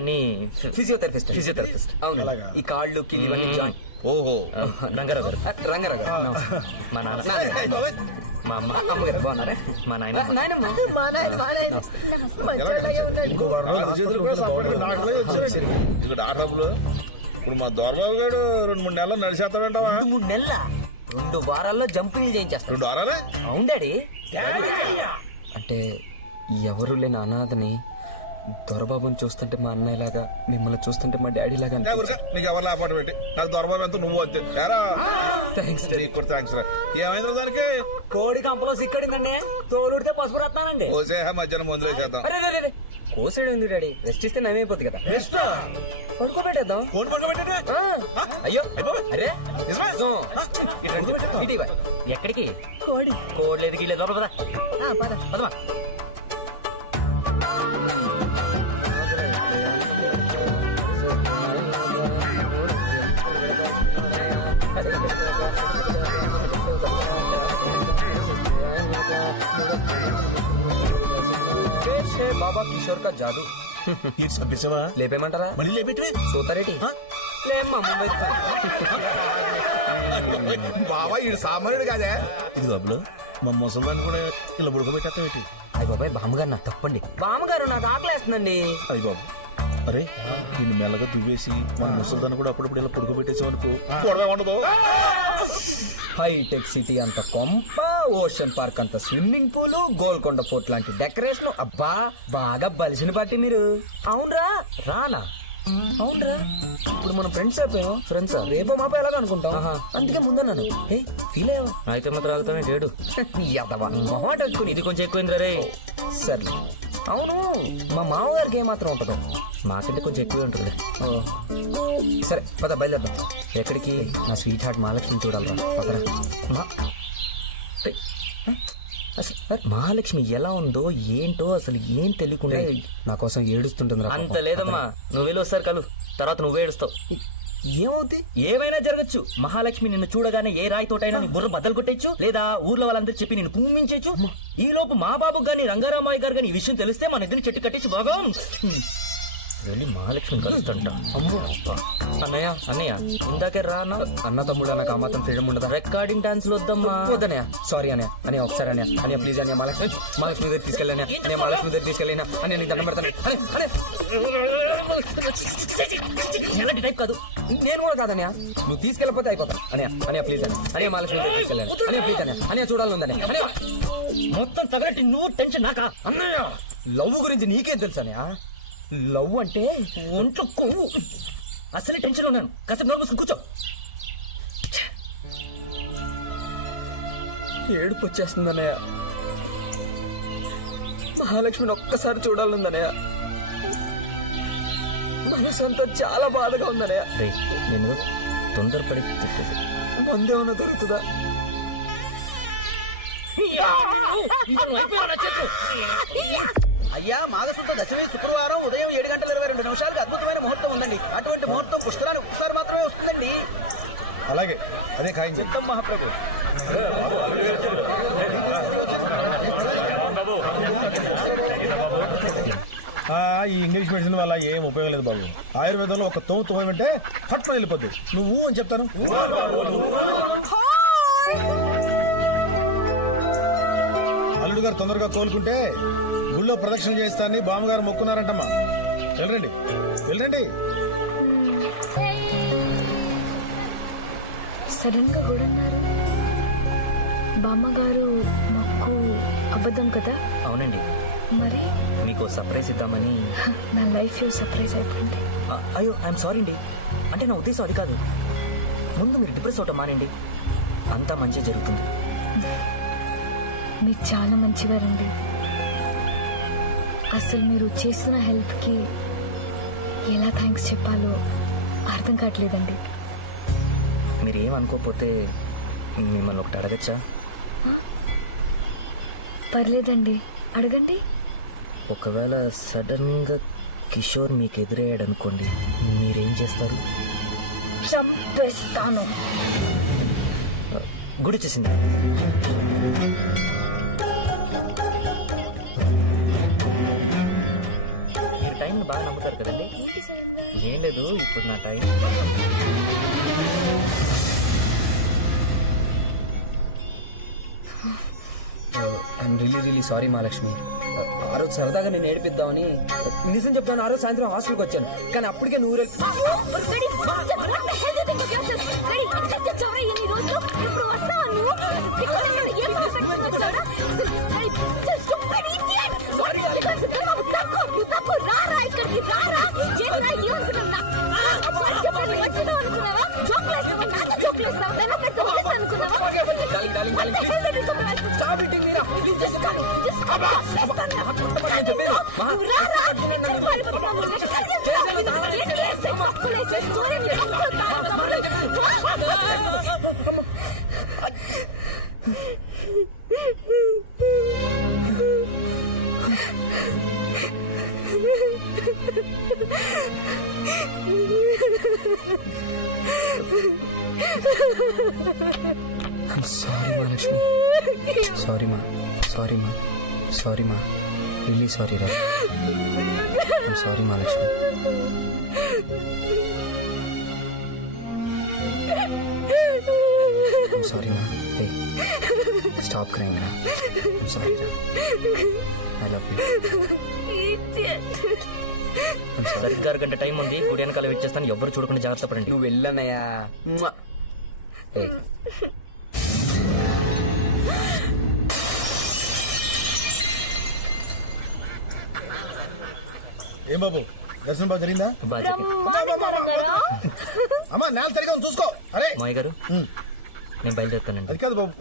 అని ఫిజియోథెరపిస్ట్. అవును, ఈ కాళ్ళు కింది ఇవన్నీ జాయింట్. ఓహో, రంగారావు గారు. రంగారావు గారు మా నాన్న. మా అమ్మ అమ్మగారు బాగున్నారా? మా నాయన ఇప్పుడు మా దొరబాబు గారు 2-3 నెలలు నడిచేస్తాడంటావా? 2-3 నెలల 2 వారాల్లో జంపింగ్ చేయించేస్తాడు. 2 వారాలే? అవును డాడీ. అంటే ఎవరు లేని అనాథని దొరబాబుని చూస్తుంటే మా అన్నయ్యలాగా, మిమ్మల్ని చూస్తుంటే మా డాడీ లాగా. నీకు ఎవరు లేపాట పెట్టి నాకు దొరబాబు ఎంత నువ్వు అంతే. థ్యాంక్స్ రా. ఏమైంది దానికి? కోడి కంపలో సిక్కడిందండి, తోలుడితే పసుపు రాస్తానండి. మధ్యాహ్నం మందులు వేసేద్దాం. కోసేడు ఉంది డాడీ, రెస్ట్ ఇస్తే నయమైపోతుంది కదా. పడుకోబెట్టేద్దాం. అయ్యో అరే ఎక్కడికి? కోడలేదు గీలేదు లోపల పదా పదమా. బాబా కిషోర్ కా జాదు లేపేమంటారా? మళ్ళీ లేపెట్టి సూతారేటి లేమ్మా ముంబై. బాబా ఈ సామాన్యుడు కాదే. ఇది బాబులు మా ముసల్దాన్ని కూడా ఇలా బుడకబెట్టేస్తావేటి? అయ్యి బాబాయ్ బామ్మగారు నాకు తప్పండి. బామ్మగారు నాకు ఆకలేస్తుందండి. అయ్యి బాబు, అరే దీన్ని మెల్లగా దువ్వేసి మన ముసల్దాన్ని కూడా అప్పుడప్పుడు ఇలా పుడుకోబెట్టేసామనుకో గొడవ ఉండదు. హైటెక్ సిటీ అంత కొంప, ఓషన్ పార్క్ అంత స్విమ్మింగ్ పూల్, గోల్కొండ ఫోర్ట్ లాంటి డెకరేషన్. అబ్బా బాగా బలిసిన పార్టీ మీరు. అవునరా రానా? అవునరా, ఇప్పుడు మనం ఫ్రెండ్స్ అయిపోయాం. ఫ్రెండ్స్ రేపో మాపో ఎలాగ అనుకుంటాం. అందుకే ముందన్నాను. హే ఫీల్ అయ్యావు? అయితే మాత్రం వెళ్తానే లేడు. మొహమాట పెట్టుకుని ఇది కొంచెం ఎక్కువైంది రే. సరే అవును, మా మామగారికి ఏమాత్రం ఉంటుందో, మాకంటే కొంచెం ఎక్కువే ఉంటుంది. సరే పద బయలుదేద్దాం. ఎక్కడికి? నా స్వీట్ హార్ట్ మహాలక్ష్మి చూడాలరా. పదరా. మహాలక్ష్మి ఎలా ఉందో ఏంటో అసలు ఏం తెలియకుండా నా కోసం ఏడుస్తుంటుంది. అంత లేదమ్మా, నువ్వు వెళ్ళి వస్తారు కలు, తర్వాత నువ్వే ఏడుస్తావు. ఏమవుతుంది? ఏమైనా జరగచ్చు. మహాలక్ష్మి నిన్ను చూడగానే ఏ రాయితోటైనా నీ బుర్ర బద్దలు కొట్టేచ్చు, లేదా ఊర్లో వాళ్ళందరూ చెప్పి నిన్ను కుమ్మించేచ్చు. ఈ లోపు మా బాబుకి గాని రంగారామాయి గారు గాని ఈ విషయం తెలిస్తే మన ఇద్దరిని చెట్టు కట్టేచ్చు. బాగా వెళ్ళి మహాలక్ష్మి కలుస్తుంట. అమ్మో అన్నయ్య అన్నయ్య ఇందాకే రా అన్న తమ్ముడు నాకు ఆ మాత్రం ఫ్రీడమ్ ఉండదా? రికార్డింగ్ డాన్స్ లో వద్దమ్మా. వద్దనయ్య సారీ అన్నయ్య. అన్నయ్య ఒకసారి అన్నయ్య అన్నయ్య ప్లీజ్ అన్నయ్య మహాలక్ష్మి దగ్గర తీసుకెళ్ళాను. అన్నయ్య మహాలక్ష్మి దగ్గర తీసుకెళ్ళినా అన్నయ్య నీకు దండం పెడతాను. ఎలాంటి టైప్ కాదు, నేను కూడా కాదన్నయ్య. నువ్వు తీసుకెళ్ళిపోతే అయిపోతా. అన్నయ్య అన్నయ్య ప్లీజ్ అన్నయ్య అన్నయ్య మహాలక్ష్మి దగ్గర తీసుకెళ్ళాను. అన్నయ్య ప్లీజ్ అన్నయ్య అన్నయ్య చూడాలని అన్నయ్య. మొత్తం తగలటి నువ్వు టెన్షన్ నాకా? అన్నయ్య లవ్ గురించి నీకేం తెలుసు అన్నయ్య? లవ్ అంటే ఒంట్లో కొవ్వు. అసలే టెన్షన్ ఉన్నాను. కాసేపు నోరు మూసుకుని కూర్చో. ఏడుపు వచ్చేస్తుందన్నయ్య. మహాలక్ష్మిని ఒక్కసారి చూడాలందన్నయ్య. మనసంతా చాలా బాధగా ఉందన్నయ్య. నేను తొందరపడి మందేమన్నా దొరుకుతుందా? అయ్యా మాఘశుద్ధ దశమి శుక్రవారం ఉదయం 7:22 అద్భుతమైన ముహూర్తం ఉందండి. అటువంటి ముహూర్తం పుష్కరానికి ఒక్కసారి మాత్రమే వస్తుందండి. అలాగే అదే ఖాయం చిత్తం మహాప్రభు. ఈ ఇంగ్లీష్ మెడిసిన్ వల్ల ఏం ఉపయోగం లేదు బాబు. ఆయుర్వేదంలో ఒక తోమంటే ఫట్ వెళ్ళిపోద్ది. నువ్వు అని చెప్తాను. అల్లుడు గారు తొందరగా కోలుకుంటే గుళ్ళో ప్రదక్షిణ చేస్తానని బామ్మగారు మొక్కున్నారంటమ్మా. వెళ్ళండి వెళ్ళండి. సడన్ గా కూడా బామ్మగారు మొక్కు అబద్ధం కదా? అవునండి. మరి మీకు సర్ప్రైజ్ ఇద్దామని. నా లైఫ్ లో సర్ప్రైజ్ అయిపోయింది. అయ్యో ఐఎమ్ సారీ అండి. అంటే నా ఉద్దేశం అది కాదు. ముందు మీరు డిప్రెస్ అవటం మానండి, అంతా మంచి జరుగుతుంది. మీరు చాలా మంచివారండి. అసలు మీరు చేసిన హెల్ప్ కి ఎలా థ్యాంక్స్ చెప్పాలో అర్థం కావట్లేదండి. మీరు ఏమనుకోకపోతే మిమ్మల్ని ఒకటి అడగచ్చా? పర్లేదండి, అడగండి. ఒకవేళ సడన్ గా కిషోర్ మీకు ఎదురయ్యాడు అనుకోండి, మీరేం చేస్తారు? చంపేస్తాను. గుడి చేసింది. మీరు టైం చెప్పిన బాగా నమ్ముతారు కదండి. ఏం లేదు, ఇప్పుడు నా time. I'm really sorry Mahalakshmi. ఆ రోజు సరదాగా నేను ఏడిపిద్దామని నిజం చెప్తాను. ఆ రోజు సాయంత్రం హాస్టల్కి వచ్చాను, కానీ అప్పటికే నువ్వు సారీ మహాలక్ష్మి. సారీ మా రియలీ సారీ రా. సారీ మహాలక్ష్మి. సారీ మా. స్టాప్ క్రైమ్ రా. సారీ రా. I love you. సరిగ్గా గంట టైం ఉంది. గుడి వెనకాల వెయిట్ చేస్తాను. ఎవ్వరు చూడకుండా జాగ్రత్త పడండి. నువ్వు వెళ్ళనయ్యా. ఏం బాబు, దర్శనం బాగా జరిగిందా? అమ్మా నేల సరిగా చూసుకో. అరే మాయ గారు, నేను బయలుదేరుతానండి. అది కాదు బాబు.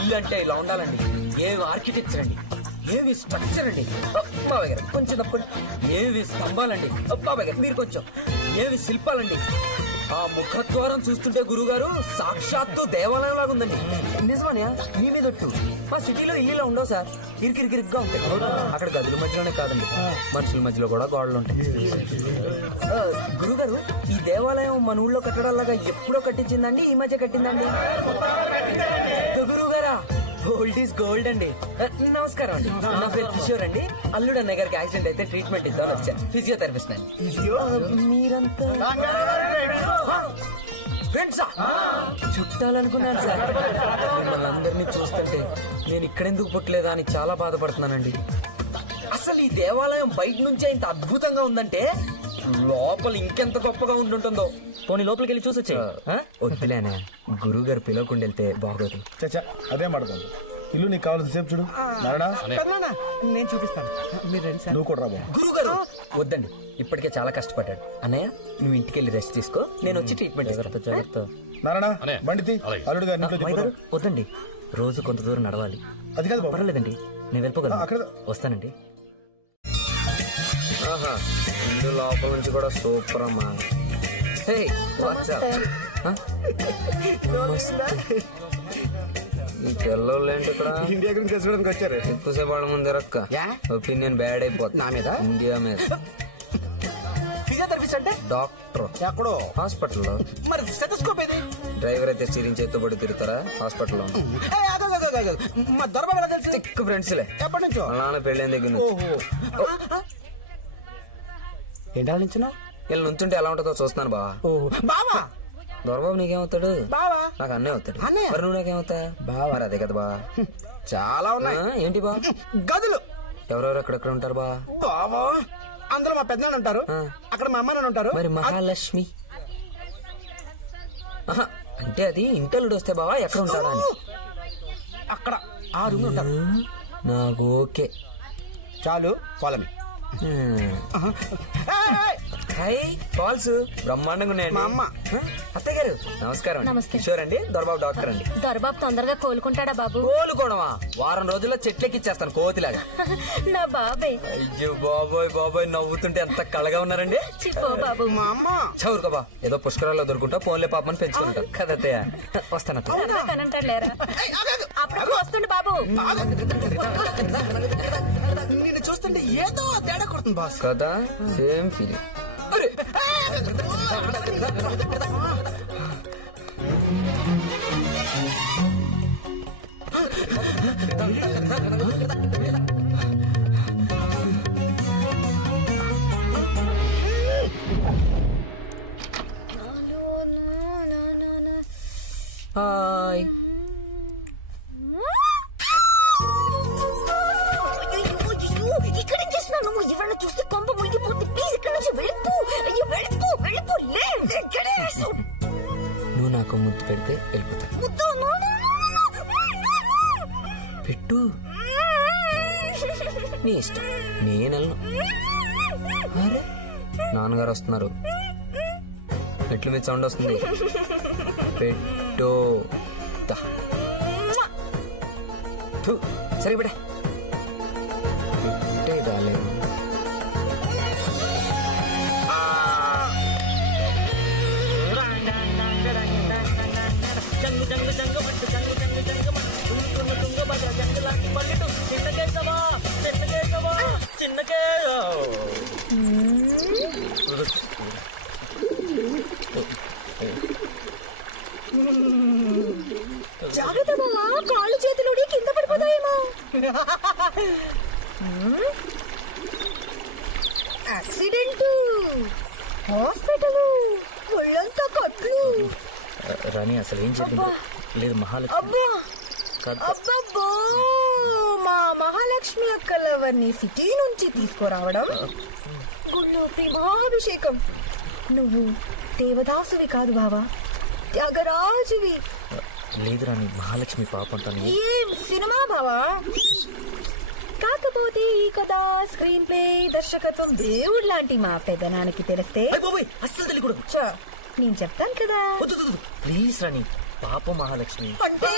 ఇల్లు అంటే ఇలా ఉండాలండి. ఏవి ఆర్కిటెక్చర్ అండి, ఏవి స్ట్రక్చర్ అండి. బాబాయ్ గారు కొంచెం తప్పండి. ఏవి స్తంభాలండి. బాబాయ్ గారు మీరు కొంచెం. ఏవి శిల్పాలండి. ఆ ముఖద్వారం చూస్తుంటే గురుగారు సాక్షాత్తు దేవాలయం లాగా ఉందండి. నిజమా? మీ మీద ఒట్టు. మా సిటీలో ఇల్లులా ఉండవు సార్, ఇరికిరికిరిగ్గా ఉంటాయి. అక్కడ గదుల మధ్యలోనే కాదండి, మనుషుల మధ్యలో కూడా గోడలు ఉంటాయి. గురుగారు, ఈ దేవాలయం మన ఊళ్ళో కట్టడాలాగా ఎప్పుడో కట్టించిందండి, ఈ మధ్య కట్టిందండి? గురుగారా, గోల్డ్ ఈజ్ గోల్డ్ అండి. నమస్కారం అండి, నా పేరు కిషోర్ అండి. అల్లుడు అన్నయ్య గారికి యాక్సిడెంట్ అయితే ట్రీట్మెంట్ ఇద్దామని వచ్చాను. ఫిజియోథెరపిస్ట్ అండి. మీరంతా ఫ్రెండ్సా? చుట్టాలనుకున్నాను సార్. మిమ్మల్ని అందరినీ చూస్తుంటే నేను ఇక్కడెందుకు పుట్టలేదా అని చాలా బాధపడుతున్నానండి. అసలు ఈ దేవాలయం బయట నుంచే ఇంత అద్భుతంగా ఉందంటే లోపల ఇంకెంత గొప్పగా ఉంటుందో. పోనీ లోపలికి వెళ్ళి చూసొచ్చే. వద్దులేనా, గురువు గారు పిలవకుండా వెళ్తే బాగోదు. చచ్చా అదే మాట బాబు. ఇల్లు నీకు కావాల్సిన సేపు చూడు. నారాయణ నేను చూపిస్తాను, మీరు రండి సార్. నువ్వు కూడా రా బాబు. గురువు గారు వద్దండి, ఇప్పటికే చాలా కష్టపడ్డాడు. అన్నయ్య నువ్వు ఇంటికి వెళ్ళి రెస్ట్ తీసుకో, నేను వచ్చి ట్రీట్మెంట్ జాగ్రత్త జాగ్రత్త. నారాయణ బండితి అల్లుడు గారి ఇంట్లో మాయ దింపు. గారు, వద్దండి, రోజు కొంత దూరం నడవాలి. అది కాదు బాబు. పర్వాలేదండి, నేను వెళ్ళిపోగలను. అక్కడ వస్తానండి. ఇల్లు లోపల నుంచి కూడా సూపర్ అమ్మా. ఈ పిల్లలు ఏంటి ఇక్కడ? ఇండియా గురించి తెలుసుకోవడానికి వచ్చారు. ఎక్కువసేపు వాళ్ళ ముందు రక్క ఒపీనియన్ బ్యాడ్ అయిపోతుంది. నా మీద? ఇండియా మీద. ఫిజియోథెరపిస్ట్ అంటే డాక్టర్ ఎక్కడో హాస్పిటల్లో. మరి స్టెథోస్కోప్ ఏది? డ్రైవర్ అయితే స్టీరింగ్ చేతితో పడి తిరుగుతారా హాస్పిటల్లో? మా దొరబాబు ఎలా తెలుసు? చిక్కు ఫ్రెండ్స్లే. ఎప్పటి నుంచో? వాళ్ళ నాన్న పెళ్ళైన దగ్గర నుంచి. ఓహో, ఏంటి ఆలోచించినా? వీళ్ళు నుంచుంటే ఎలా ఉంటుందో చూస్తున్నాను బా. ఓహో బావా. దొరబాబు నీకేమవుతాడు? బావా నాకు అన్నే అవుతాడు. అన్నయ్య? మరి నువ్వు నాకేమవుతా? బావ. మరి అదే కదా బా. చాలా ఉన్నాయి. ఏంటి బా? గదులు. ఎవరెవరు ఎక్కడెక్కడ ఉంటారు బా? బావా అందులో మా పెద్దనాన్న ఉంటారు, అక్కడ మా అమ్మ నాన్న ఉంటారు. మరి మహాలక్ష్మి అంటే అది ఇంటల్లుడు వస్తే బావా ఎక్కడ ఉంటాడా అని. అక్కడ ఆ రూమ్ ఉంటారు. నాకు ఓకే చాలు. Follow me. హాయ్ ఫాల్స్ బ్రహ్మాండంగా ఉన్నాయండి. మా అమ్మ. అత్తయ్య గారు నమస్కారం అండి. నమస్తే. కిషోర్ అండి, దొరబాబు డాక్టర్ అండి. దొరబాబు తొందరగా కోలుకుంటాడా బాబు? కోలుకోవడమా? వారం రోజుల్లో చెట్లెక్కిచ్చేస్తాను కోతిలాగా. నా బాబే. అయ్యో బాబోయ్ బాబోయ్, నవ్వుతుంటే ఎంత కళగా ఉన్నారండి. చిప్పో బాబు. మా అమ్మ. చదువుకోబా, ఏదో పుష్కరాల్లో దొరుకుంటా పోన్లే పాపని పెంచుకుంటాం కదా అత్తయ్య. వస్తాను అత్తయ్య. కనంటాడు లేరా? అప్పుడు వస్తుండు బాబు. నిన్ను చూస్తుంటే ఏదో తేడా కొడుతుంది బాస్. కదా సేమ్ ఫీలింగ్. హాయ్. ఇక్కడ చేస్తున్నావు నువ్వు. ఎవరైనా చూస్తే కొంప మునిగిపోతే ప్లీజ్ ఇక్కడ నుంచి వెళ్ళిపో. అయ్యో వెళ్ళిపో వెళ్ళిపో. నువ్వు నాకు ముద్దు పెడితే వెళ్ళిపోతా. పెట్టు, నీ ఇష్టం, నేనెళ్ళను. అరే నాన్నగారు వస్తున్నారు. మెట్ల మీద సౌండ్ వస్తుంది. పెట్టు. సరే బిడ్డ పెట్టేదాలే. జాగ్రత్త బావా, కాళ్ళు చేతులు కింద పడిపోతాయేమో. యాక్సిడెంట్, హాస్పిటల్, ఒళ్ళంతా కట్లు. రాణి అసలు ఏం జరిగింది? లేదు మహాలక్ష్మి. అబ్బబ్బో, మా మహాలక్ష్మి అక్కలవన్నీ సిటీ నుంచి తీసుకురావడం, గుళ్ళు ప్రేమాభిషేకం. నువ్వు దేవదాసువి కాదు బావా, త్యాగరాజువి. లేదు రాణి, మహాలక్ష్మి పాప అంటాను. ఏం సినిమా బావా. కాకపోతే ఈ కథ, స్క్రీన్ ప్లే, దర్శకత్వం దేవుడు లాంటి మా పెద్దనానికి తెలిస్తే అస్సలు తెలియకూడదు. నేను చెప్తాను కదా. ప్లీజ్ రాణి, పాప మహాలక్ష్మి అంటే